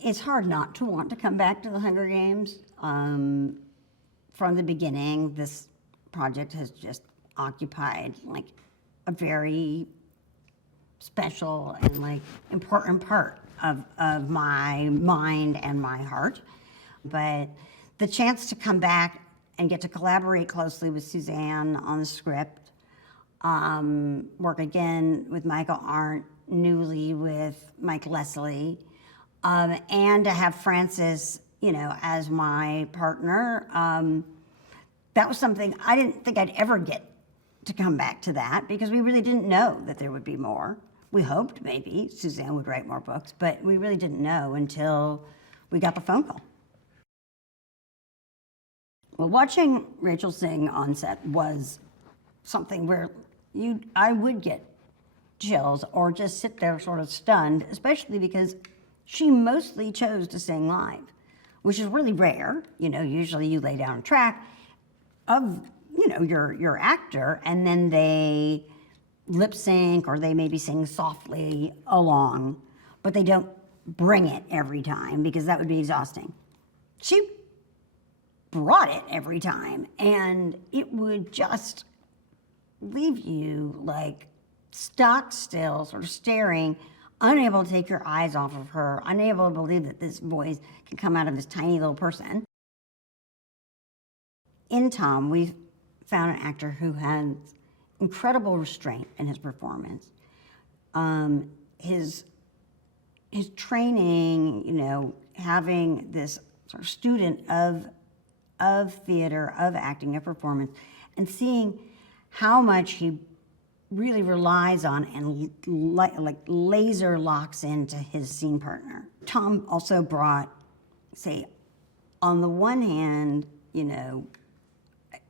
It's hard not to want to come back to the Hunger Games. From the beginning, this project has just occupied like a very special and like important part of my mind and my heart. But the chance to come back and get to collaborate closely with Suzanne on the script, work again with Michael Arndt, newly with Mike Leslie, and to have Frances, as my partner. That was something I didn't think I'd ever get to come back to that, because we really didn't know that there would be more. We hoped maybe Suzanne would write more books, but we really didn't know until we got the phone call. Well, watching Rachel sing on set was something where I would get chills or just sit there sort of stunned, especially because she mostly chose to sing live, which is really rare. Usually you lay down a track of, your actor, and then they lip sync or they maybe sing softly along, but they don't bring it every time because that would be exhausting. She brought it every time, and it would just leave you like stock still, sort of staring, unable to take your eyes off of her, unable to believe that this voice can come out of this tiny little person. In Tom, we found an actor who has incredible restraint in his performance. His training, having this sort of student of theater, of acting, of performance, and seeing how much he really relies on and like laser locks into his scene partner. Tom also brought, say, on the one hand,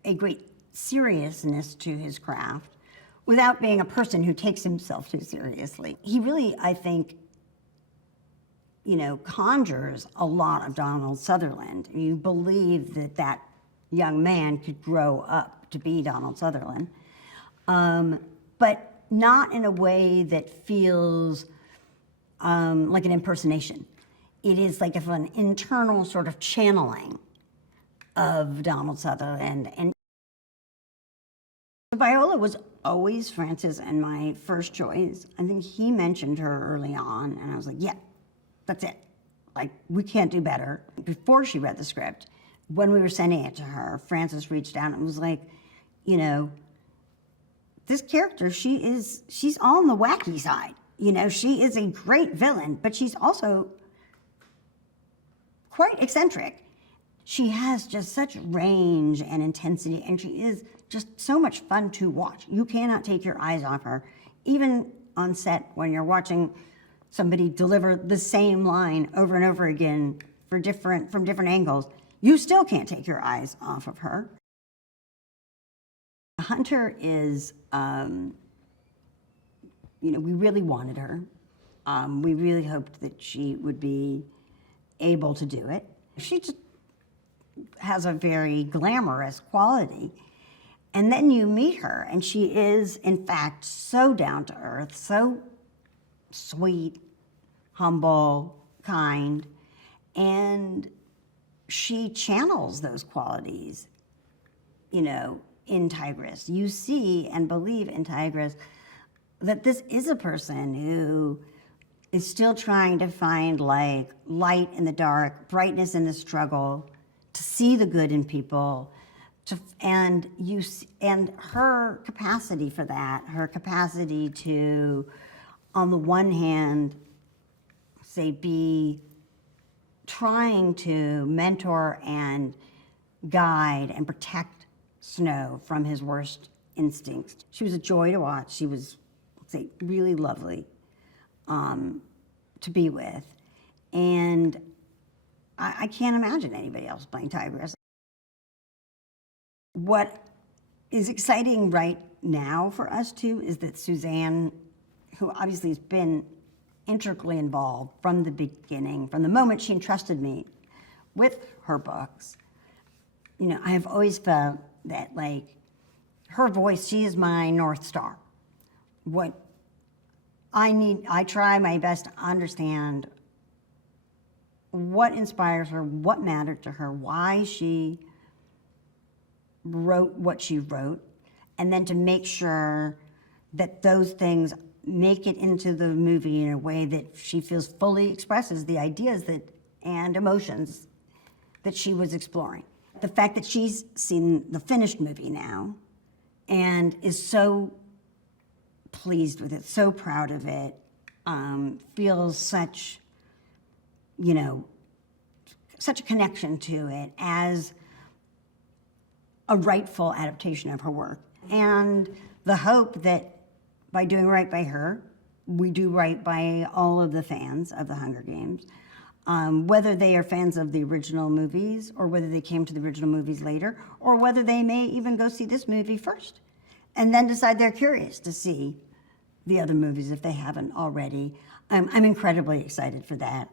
a great seriousness to his craft without being a person who takes himself too seriously. He really, I think, conjures a lot of Donald Sutherland. You believe that that young man could grow up to be Donald Sutherland, but not in a way that feels like an impersonation. It is like an internal sort of channeling of Donald Sutherland. And Viola was always Frances and my first choice. I think he mentioned her early on, and I was like, yeah, that's it. Like, we can't do better. Before she read the script, when we were sending it to her, Frances reached out and was like, this character, she's on the wacky side. She is a great villain, but she's also quite eccentric. She has just such range and intensity, and she is just so much fun to watch. You cannot take your eyes off her. Even on set, when you're watching somebody deliver the same line over and over again from different angles, you still can't take your eyes off of her. Hunter is, we really wanted her. We really hoped that she would be able to do it. She just has a very glamorous quality. And then you meet her, and she is, in fact, so down to earth, so sweet, humble, kind, and she channels those qualities, in Tigress. You see and believe in Tigress that this is a person who is still trying to find like light in the dark, brightness in the struggle, to see the good in people, and her capacity for that, her capacity to, on the one hand, say, be trying to mentor and guide and protect Snow from his worst instincts. She was a joy to watch. She was, say, really lovely to be with. And I can't imagine anybody else playing Tigress. What is exciting right now for us, too, is that Suzanne, who obviously has been integrally involved from the beginning, from the moment she entrusted me with her books, I have always felt that, like, her voice, she is my North Star. What I try my best to understand what inspires her, what mattered to her, why she wrote what she wrote, and then to make sure that those things make it into the movie in a way that she feels fully expresses the ideas and emotions that she was exploring. The fact that she's seen the finished movie now and is so pleased with it, so proud of it, feels such, such a connection to it as a rightful adaptation of her work. And the hope that by doing right by her, we do right by all of the fans of the Hunger Games, whether they are fans of the original movies or whether they came to the original movies later, or whether they may even go see this movie first and then decide they're curious to see the other movies if they haven't already. I'm incredibly excited for that.